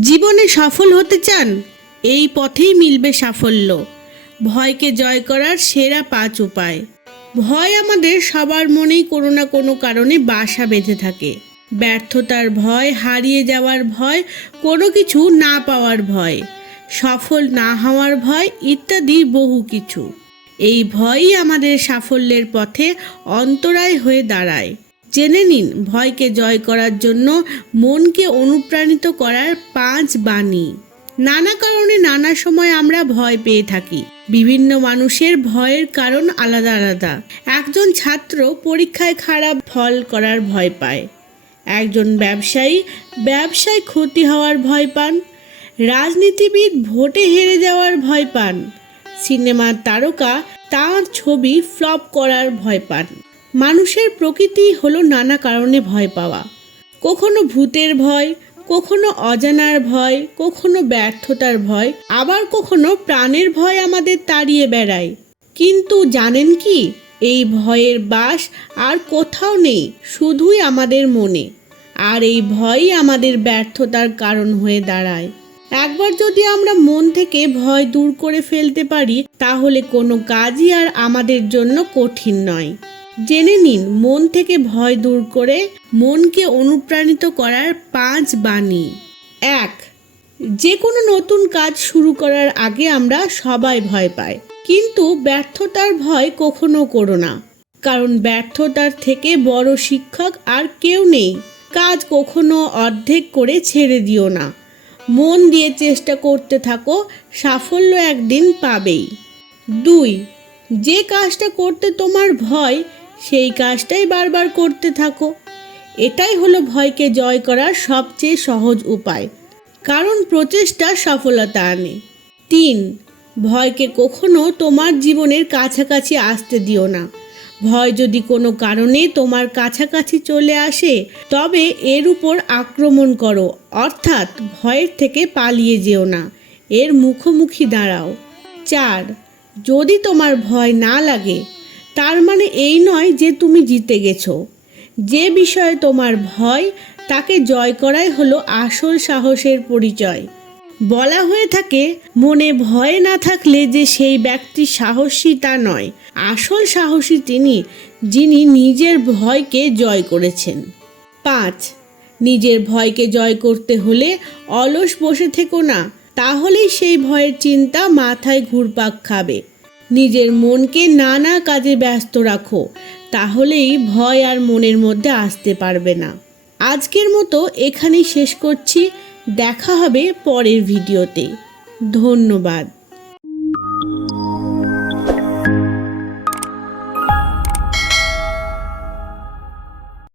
জীবনে সফল হতে চান, এই পথেই মিলবে সাফল্য। ভয়কে জয় করার সেরা পাঁচ উপায়। ভয় আমাদের সবার মনেই কোনো না কোনো কারণে বাসা বেঁধে থাকে। ব্যর্থতার ভয়, হারিয়ে যাওয়ার ভয়, কোনো কিছু না পাওয়ার ভয়, সফল না হওয়ার ভয় ইত্যাদি বহু কিছু। এই ভয়ই আমাদের সাফল্যের পথে অন্তরায় হয়ে দাঁড়ায়। জেনে নিন ভয়কে জয় করার জন্য মনকে অনুপ্রাণিত করার পাঁচ বাণী। নানা কারণে নানা সময় আমরা ভয় পেয়ে থাকি। বিভিন্ন মানুষের ভয়ের কারণ আলাদা আলাদা। একজন ছাত্র পরীক্ষায় খারাপ ফল করার ভয় পায়। একজন ব্যবসায়ী ব্যবসায় ক্ষতি হওয়ার ভয় পান। রাজনীতিবিদ ভোটে হেরে যাওয়ার ভয় পান। সিনেমার তারকা তাঁর ছবি ফ্লপ করার ভয় পান। মানুষের প্রকৃতি হলো নানা কারণে ভয় পাওয়া। কখনো ভূতের ভয়, কখনো অজানার ভয়, কখনো ব্যর্থতার ভয়, আবার কখনো প্রাণের ভয় আমাদের তাড়িয়ে বেড়ায়। কিন্তু জানেন কি, এই ভয়ের বাস আর কোথাও নেই, শুধুই আমাদের মনে। আর এই ভয়ই আমাদের ব্যর্থতার কারণ হয়ে দাঁড়ায়। একবার যদি আমরা মন থেকে ভয় দূর করে ফেলতে পারি, তাহলে কোনো কাজই আর আমাদের জন্য কঠিন নয়। জেনে নিন, মন থেকে ভয় দূর করে মনকে অনুপ্রাণিত করার পাঁচ বাণী। এক, যে কোনো নতুন কাজ শুরু করার আগে আমরা সবাই ভয় পাই। কিন্তু ব্যর্থতার ভয় কখনো করো না, কারণ ব্যর্থতার থেকে বড় শিক্ষক আর কেউ নেই। কাজ কখনো অর্ধেক করে ছেড়ে দিও না। মন দিয়ে চেষ্টা করতে থাকো, সাফল্য একদিন পাবেই। দুই, যে কাজটা করতে তোমার ভয় সেই কাজটাই বারবার করতে থাকো। এটাই হলো ভয়কে জয় করার সবচেয়ে সহজ উপায়। কারণ প্রচেষ্টা সফলতা আনে। তিন, ভয়কে কখনো তোমার জীবনের কাছাকাছি আসতে দিও না। ভয় যদি কোনো কারণে তোমার কাছাকাছি চলে আসে, তবে এর উপর আক্রমণ করো। অর্থাৎ ভয়ের থেকে পালিয়ে যেও না। এর মুখোমুখি দাঁড়াও। চার, যদি তোমার ভয় না লাগে তার মানে এই নয় যে তুমি জিতে গেছো। যে বিষয়ে তোমার ভয়, তাকে জয় করাই হলো আসল সাহসের পরিচয়। বলা হয়ে থাকে, মনে ভয় না থাকলে যে সেই ব্যক্তি সাহসী তা নয়। আসল সাহসী তিনি, যিনি নিজের ভয়কে জয় করেছেন। পাঁচ, নিজের ভয়কে জয় করতে হলে অলস বসে থেকো না, তাহলেই সেই ভয়ের চিন্তা মাথায় ঘুরপাক খাবে। নিজের মনকে নানা কাজে ব্যস্ত রাখো, তাহলেই ভয় আর মনের মধ্যে আসতে পারবে না। আজকের মতো এখানেই শেষ করছি, দেখা হবে পরের ভিডিওতে। ধন্যবাদ।